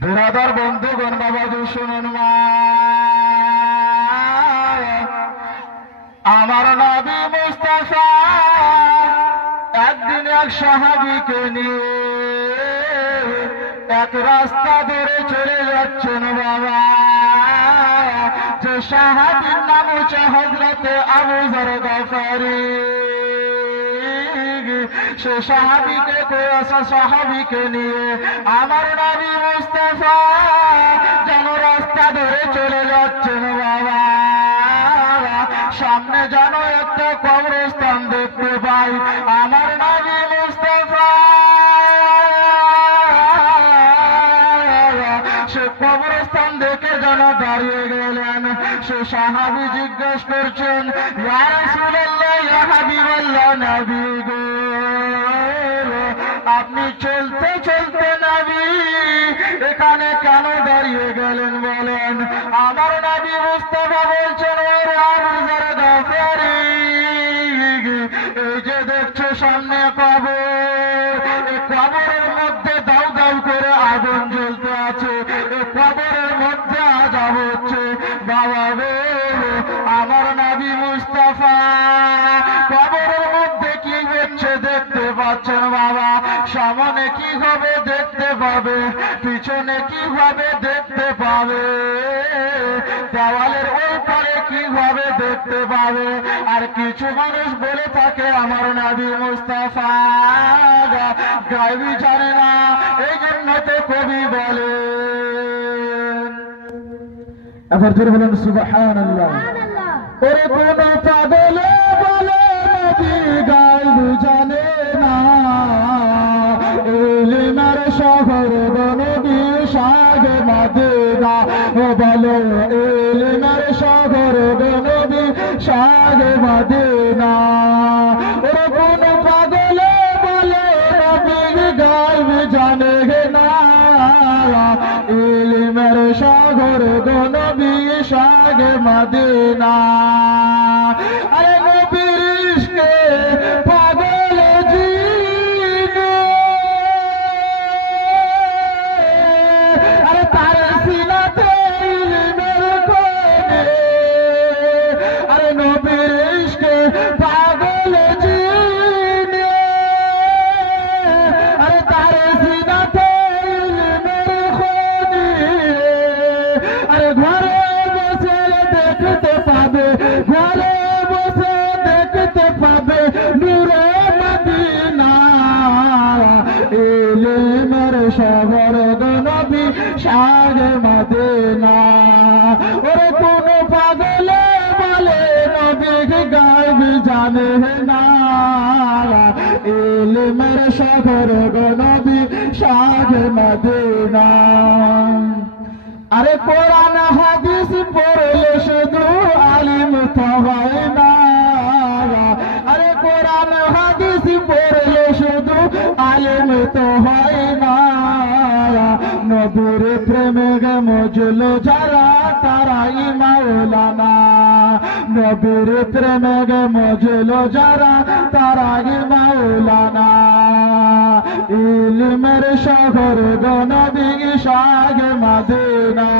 বিরাদার বন্ধুগণ বাবাজি শুনুন মা, আমার নবী মুস্তাফা একদিন এক সাহাবীকে নিয়ে এক রাস্তা ধরে চলে যাচ্ছেন বাবা। যে সাহাবীর নাম হচ্ছে হযরতে আবু যর গফারি। সে সাহাবীকে নিয়ে আমার নবী মুস্তাফা যেন রাস্তা ধরে চলে যাচ্ছেন বাবা। সামনে যেন একটা কবরস্থান দেখতে পাই। আমার নবী মুস্তাফা সে কবরস্থান দেখে যেন দাঁড়িয়ে গেলেন। সে সাহাবী জিজ্ঞেস করছেন, ইয়া রাসূলুল্লাহ, ইয়া হাবিবাল্লাহ, নবী গো, আপনি চলতে চলতে নবী এখানে কেন দাঁড়িয়ে গেলেন বলেন? আমার নবী মুস্তাফা বলছেন, ওরে আবু যর গফারি, এই যে দেখছো সামনে কবর, এই কবরের মধ্যে দাউ দাউ করে আগুন জ্বলতে আছে, এই কবরের মধ্যে আযাব হচ্ছে বাবা গো। আমার নবী মুস্তাফা কবরের মধ্যে কি হচ্ছে দেখতে পাচ্ছেন বাবা। সামনে কি হবে দেখতে পাবে, পিছনে কি হবে দেখতে পাবে, দেওয়ালের ওই পারে কি হবে দেখতে পাবে। আর কিছু মানুষ বলে থাকে আমার নবী মুস্তাফা গায়বী জানে না, এই জন্য তো কবি বলে। এবার জোরে বলেন সুবহানাল্লাহ। ওরে কোন পাগলে বলে নবী গায়বী জানে না, ইলমের শহর নবী শাহে মদিনা। ও বলো ইলমের শহর নবী শাহে মদিনা। ওরে কোন পাগলে বলে নবী গায়বী জানে না, ইলমের শহর নবী শাহে মদিনা। আরে নবীর ইশকে পাগল জিনে, আরে তার সিনাতে ইলমের কোণে, আরে নবীর ইশকে পাগল জিনে, আরে তার সিনাতে ইলমের কোণে। আরে ঘরে বসে দেখতে পাবে, ঘরে বসে দেখতে পাবে নূরে মদিনা, ইলমের শহর নবী শাহে মদিনা। ওরে কোন পাগলে বলে নবী গায়বী জানে না, ইলমের শহর নবী শাহে মদিনা। আরে কোরআন হাদিস পড়লে শুধু আলিম তো হয় না, আরে কোরআন হাদিস পড়লে শুধু আলিম তো হয় না। নবীর প্রেমে মজলো যারা তারাই মাওলানা, নবীর প্রেমে মজলো যারা তারাই মাওলানা। ইলমের শহর নবী শাহে মদিনা।